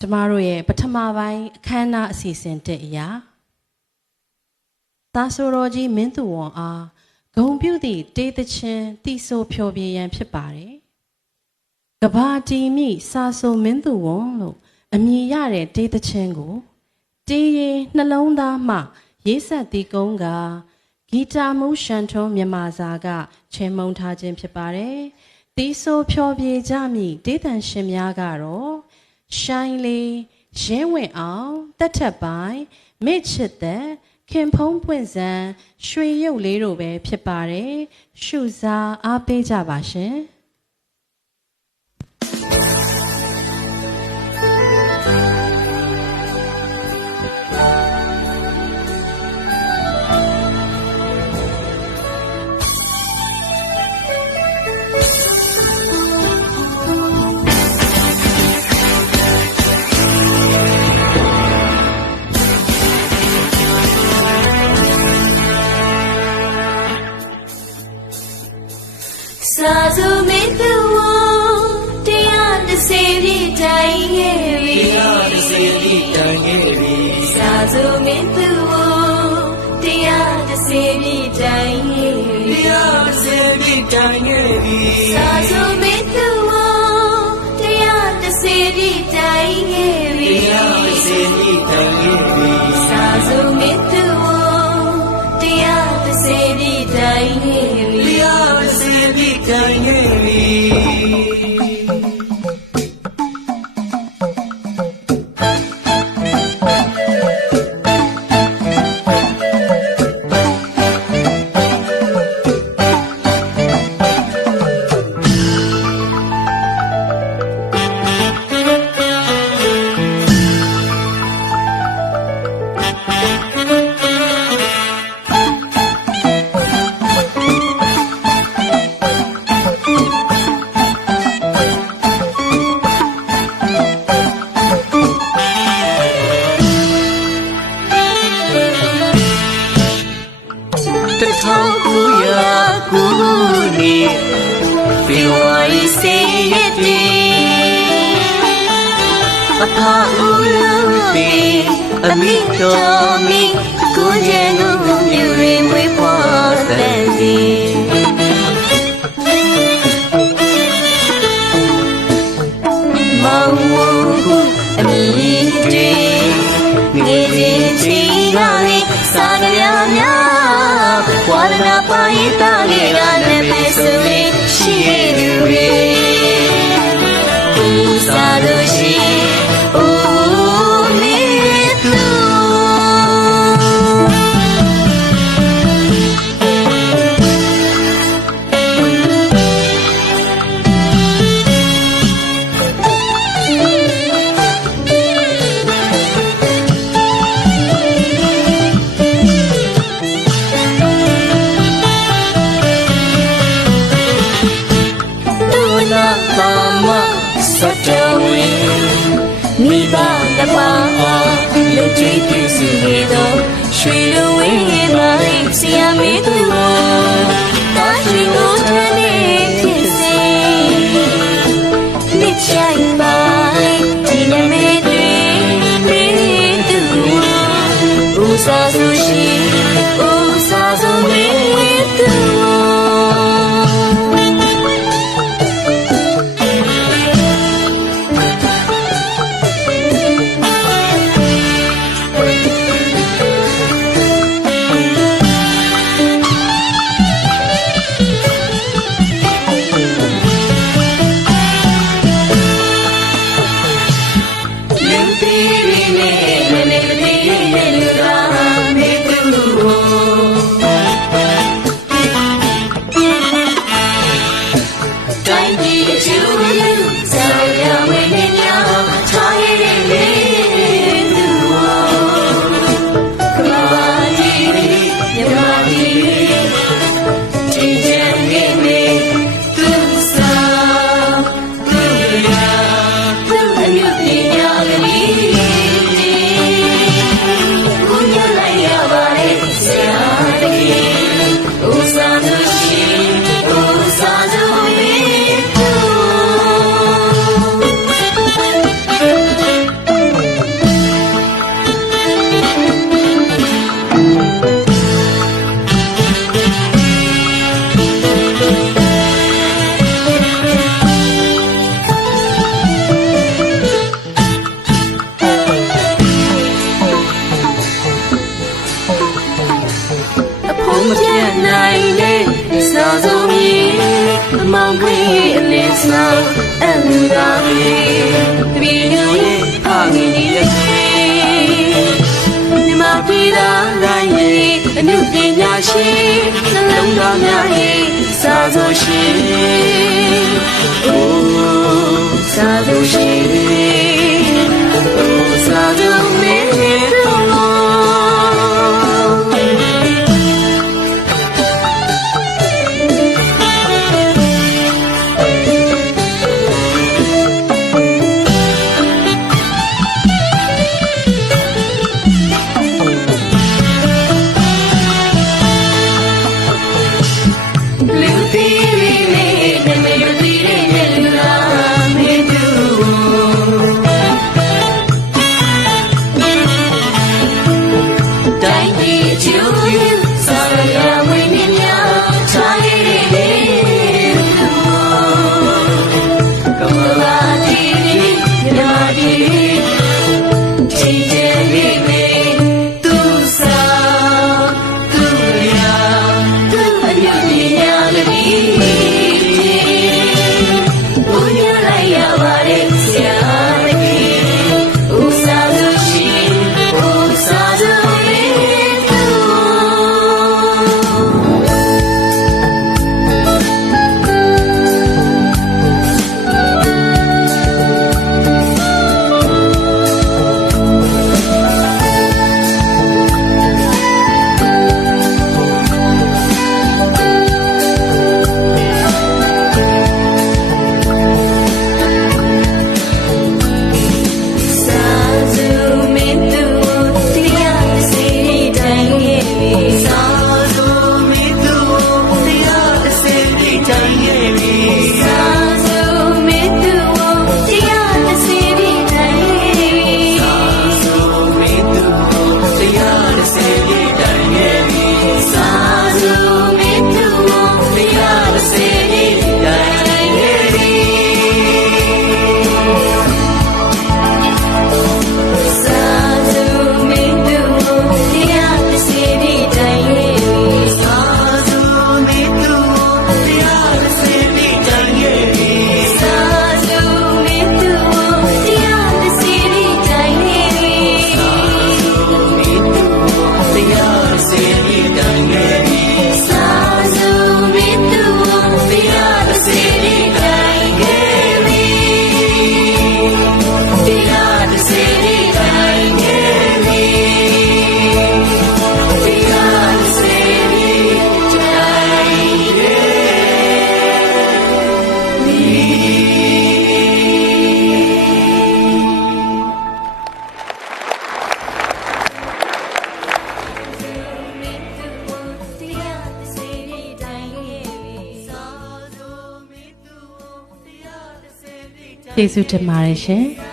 ကျမတို့ရဲ့ပထမပိုင်းအခမ်းအနားအစီအစဉ်တက်အရာသာဆိုတော်ကြီးမင်းသူဝန်အားဂုံပြုသည့်တေးသချင်းတီဆိုဖျော်ဖြေရန်ဖြစ်ပါတယ်။ကဘာတီမိစာဆိုမင်းသူဝန်လို့အမည်ရတဲ့တေးသချင်းကိုတေးရင်နှလုံးသားမှရေးဆက်သည်ကုန်းကဂီတာမူရှန်ထွန်းမြန်မာစာကချေမှုန်းထားခြင်းဖြစ်ပါတယ်။တီဆိုဖျော်ဖြေကြမည့်ဒေသန်ရှင်များကတော့ရှိုင်းလေးရဲဝင်အောင်တက်ထက်ပိုင်းမိချစ်တဲ့ခင်ဖုံးပွင့်စံရွှေရုပ်လေးတို့ပဲဖြစ်ပါတယ်ရှုစားအားပေးကြပါရှင်စာစုမင်းသူတရားတစ်စေပြတိုင်ရဲ့တရားတစ်စေပြတိုင်ရဲ့စာစုမင်းသူတရားတစ်စေပြတိုင်ရဲ့တရားတစ်စေပြတိုင်ရဲ့စာစုမင်းသူတရားတစ်စေပြတိုင်ရဲ့တရားတစ်စေပြတိုင်ရဲ့စာစုမင်းသူတရားတစ်စေပြတိုင်ရဲ့တရားတစ်စေပြတိုင်ရဲ့အမိတော်မိကိုကျဲနုမြူရင်းမွေးဖွားတဲ့စီမောင်ဝခုအမိတေငေးချီလာလေးစာကြရများဝါဒနာပါရင်တာလေးကလည်းပဲဆိုရင်ရှိရလူတွေဦးစားလို့ရှိမိဘတပါလူကြီးပြည့်စုံနေသောရွှေလိုဝင်းရဲ့မိုင်းဆီယမီသူတာရှိကိုထမ်းနေဖြစ်စေမိချိုင်ပိုင်းဒီနမေတွေမင်းသူဦးစားစုရှိဦးစားစုမင်းသူ ပညာရှင်နှလုံးသားများရဲ့စာဆိုရှင်အိုးစာဆိုရှင်အိုးစာဆိုမင်းတို့ကျေးဇူးတင်ပါတယ်ရှင်